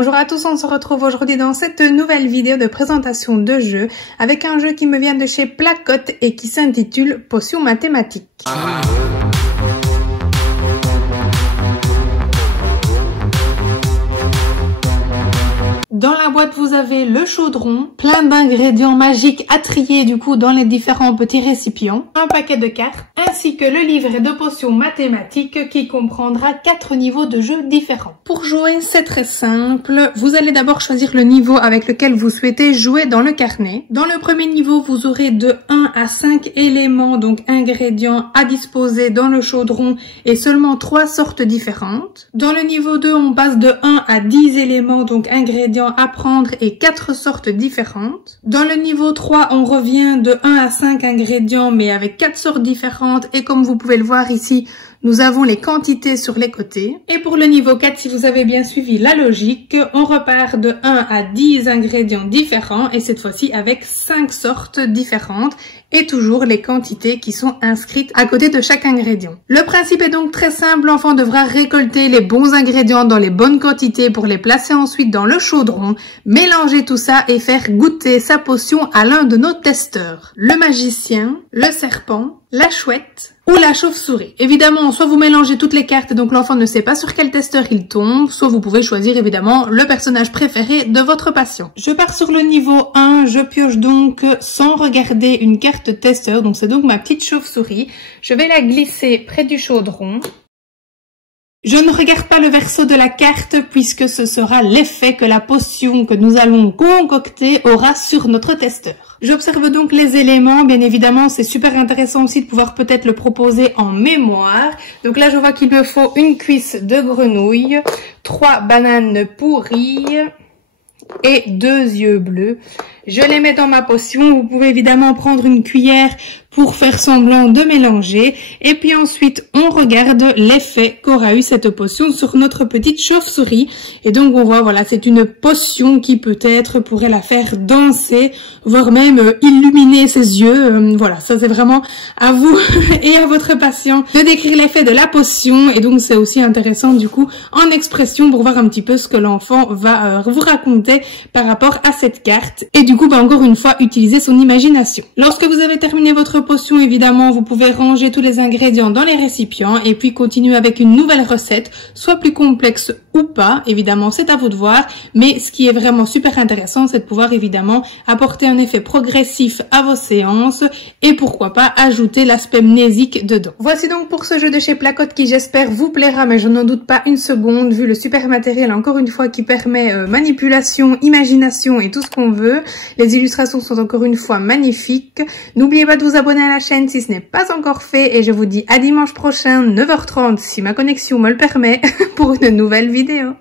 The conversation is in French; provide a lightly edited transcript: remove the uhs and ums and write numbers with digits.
Bonjour à tous, on se retrouve aujourd'hui dans cette nouvelle vidéo de présentation de jeu avec un jeu qui me vient de chez Placote et qui s'intitule Potions mathématiques. Dans la boîte, vous avez le chaudron, plein d'ingrédients magiques à trier du coup dans les différents petits récipients, un paquet de cartes, ainsi que le livret de potions mathématiques qui comprendra 4 niveaux de jeu différents. Pour jouer, c'est très simple. Vous allez d'abord choisir le niveau avec lequel vous souhaitez jouer dans le carnet. Dans le premier niveau, vous aurez de 1 à 5 éléments, donc ingrédients à disposer dans le chaudron et seulement 3 sortes différentes. Dans le niveau 2, on passe de 1 à 10 éléments, donc ingrédients à prendre et 4 sortes différentes. Dans le niveau 3, on revient de 1 à 5 ingrédients mais avec 4 sortes différentes et comme vous pouvez le voir ici, nous avons les quantités sur les côtés. Et pour le niveau 4, si vous avez bien suivi la logique, on repart de 1 à 10 ingrédients différents et cette fois-ci avec 5 sortes différentes et toujours les quantités qui sont inscrites à côté de chaque ingrédient. Le principe est donc très simple, l'enfant devra récolter les bons ingrédients dans les bonnes quantités pour les placer ensuite dans le chaudron, mélanger tout ça et faire goûter sa potion à l'un de nos testeurs. Le magicien, le serpent, la chouette ou la chauve-souris. Évidemment, soit vous mélangez toutes les cartes, donc l'enfant ne sait pas sur quel testeur il tombe, soit vous pouvez choisir évidemment le personnage préféré de votre patient. Je pars sur le niveau 1, je pioche donc sans regarder une carte testeur, donc c'est donc ma petite chauve-souris. Je vais la glisser près du chaudron. Je ne regarde pas le verso de la carte puisque ce sera l'effet que la potion que nous allons concocter aura sur notre testeur. J'observe donc les éléments, bien évidemment c'est super intéressant aussi de pouvoir peut-être le proposer en mémoire. Donc là je vois qu'il me faut une cuisse de grenouille, 3 bananes pourries et 2 yeux bleus. Je les mets dans ma potion, vous pouvez évidemment prendre une cuillère pour faire semblant de mélanger et puis ensuite on regarde l'effet qu'aura eu cette potion sur notre petite chauve-souris et donc on voit voilà c'est une potion qui peut-être pourrait la faire danser voire même illuminer ses yeux, voilà ça c'est vraiment à vous et à votre patient de décrire l'effet de la potion et donc c'est aussi intéressant du coup en expression pour voir un petit peu ce que l'enfant va vous raconter par rapport à cette carte et du coup encore une fois utiliser son imagination. Lorsque vous avez terminé votre potion, évidemment, vous pouvez ranger tous les ingrédients dans les récipients et puis continuer avec une nouvelle recette, soit plus complexe ou pas, évidemment, c'est à vous de voir, mais ce qui est vraiment super intéressant, c'est de pouvoir évidemment apporter un effet progressif à vos séances et pourquoi pas ajouter l'aspect mnésique dedans. Voici donc pour ce jeu de chez Placote qui j'espère vous plaira, mais je n'en doute pas une seconde, vu le super matériel encore une fois qui permet manipulation, imagination et tout ce qu'on veut. Les illustrations sont encore une fois magnifiques. N'oubliez pas de vous abonner à la chaîne si ce n'est pas encore fait et je vous dis à dimanche prochain 9h30 si ma connexion me le permet pour une nouvelle vidéo.